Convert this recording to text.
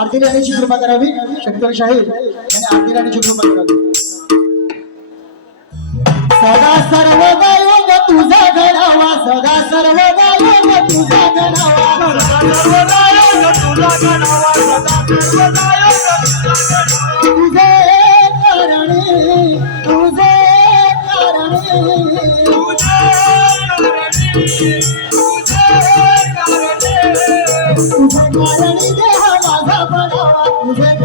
आरती राणीची कृपा करावी शंकर शाहीर आणि आरती राणीची कृपा करावी सदा सर्व गायोग तुझा घडावा सदा सर्व गायोग तुझा घडावा सदा सर्व गायोग तुझा घडावा सदा सर्व गायोग तुझे कारणे तुझे कारणे तुझे कारणे तुझे कारणे Oh, my God.